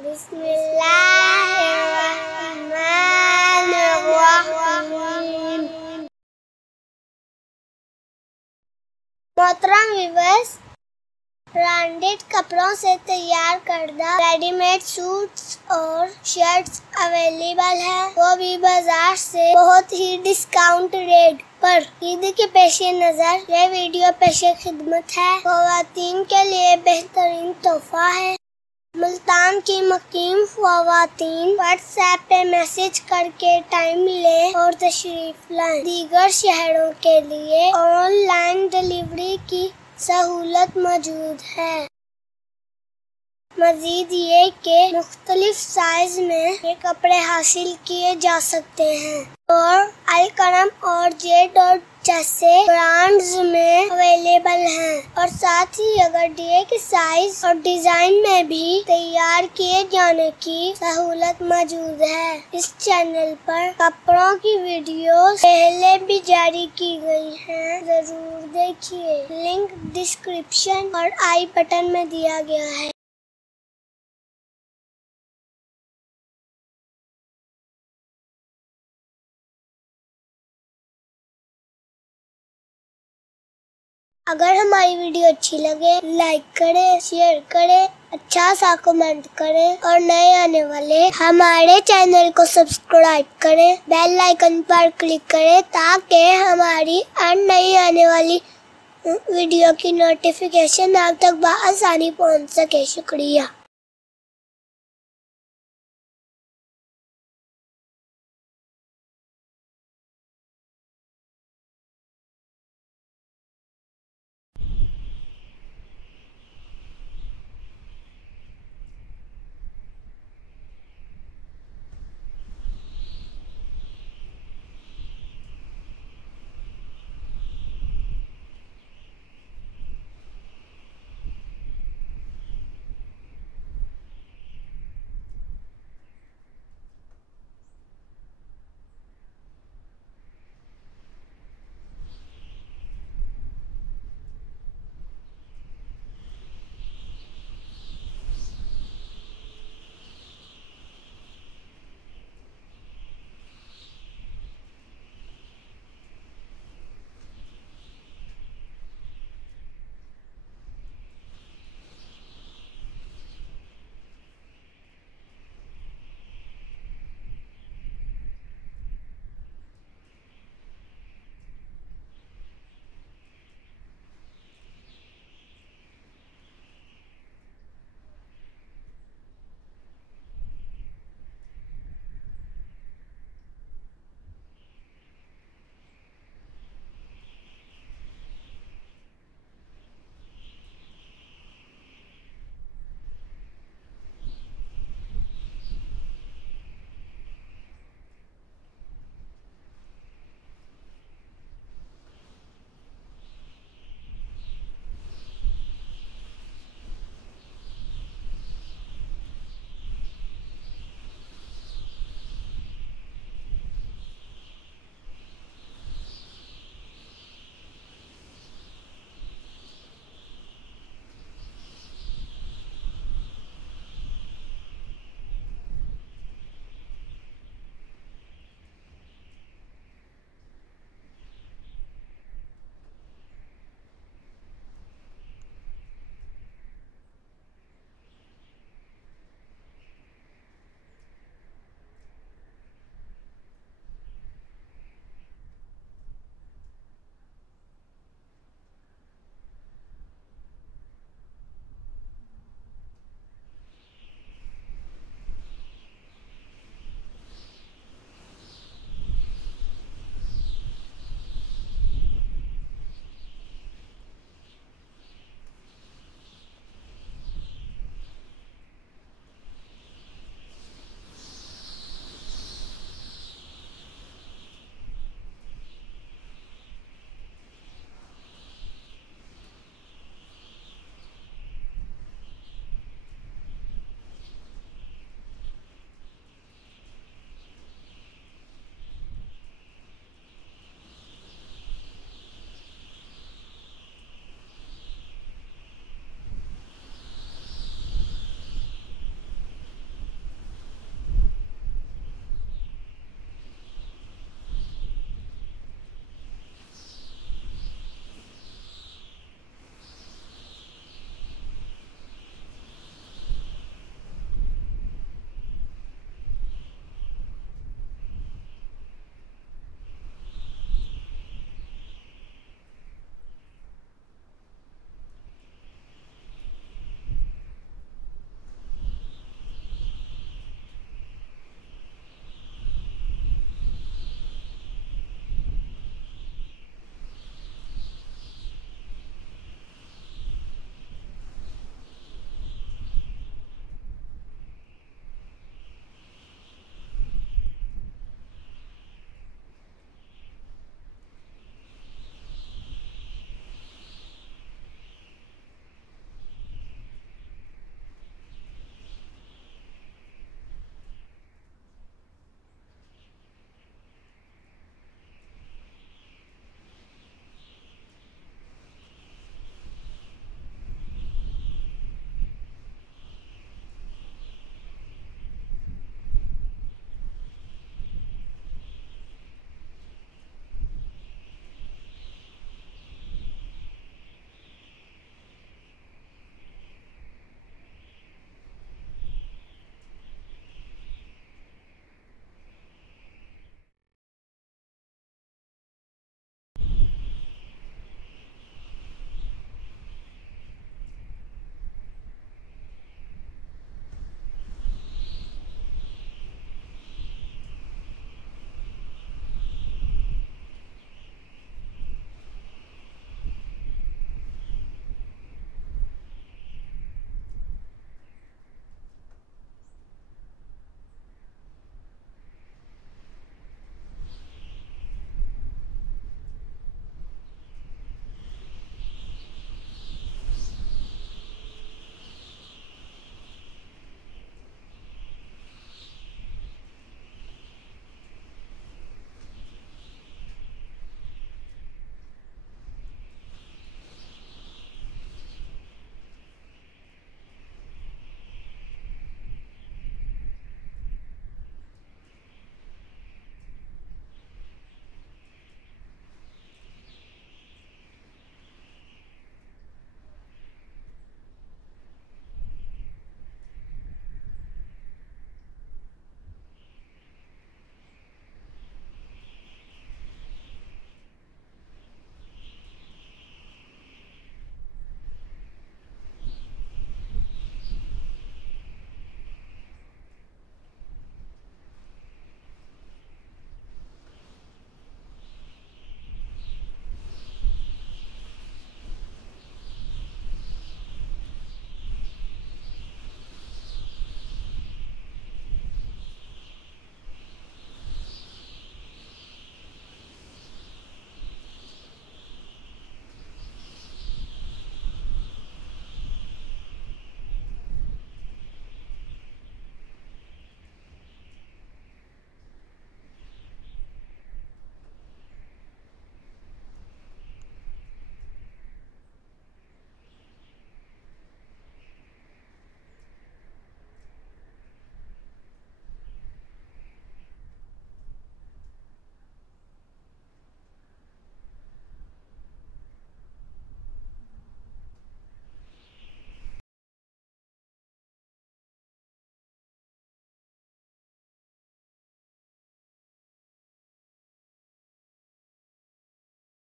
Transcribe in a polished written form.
बिस्मिल्लाहिर्रहमानिर्रहीम। मोहतरम viewers, branded कपड़ों से तैयार करदा रेडीमेड सूट्स और शर्ट्स अवेलेबल है, वो भी बाजार से बहुत ही डिस्काउंट रेट पर। ईद के पेशे नजर ये वीडियो पेशे खिदमत है, ख़वातीन के लिए बेहतरीन तोहफा है। मुल्तान की मुकीम ख़वातीन व्हाट्सएप पे मैसेज करके टाइम लें और तशरीफ लाएं। दीगर शहरों के लिए ऑनलाइन डिलीवरी की सहूलत मौजूद है। मजीद ये कि मुख्तलिफ साइज में ये कपड़े हासिल किए जा सकते हैं और अल-करम और जे.डॉट जैसे ब्रांड्स में अवेलेबल हैं और साथ ही अगर दिए के साइज और डिजाइन में भी तैयार किए जाने की सहूलत मौजूद है। इस चैनल पर कपड़ों की वीडियोस पहले भी जारी की गई हैं, जरूर देखिए। लिंक डिस्क्रिप्शन और आई बटन में दिया गया है। अगर हमारी वीडियो अच्छी लगे लाइक करें, शेयर करें, अच्छा सा कमेंट करें और नए आने वाले हमारे चैनल को सब्सक्राइब करें। बेल आइकन पर क्लिक करें ताकि हमारी नई आने वाली वीडियो की नोटिफिकेशन आप तक बआसानी पहुंच सके। शुक्रिया।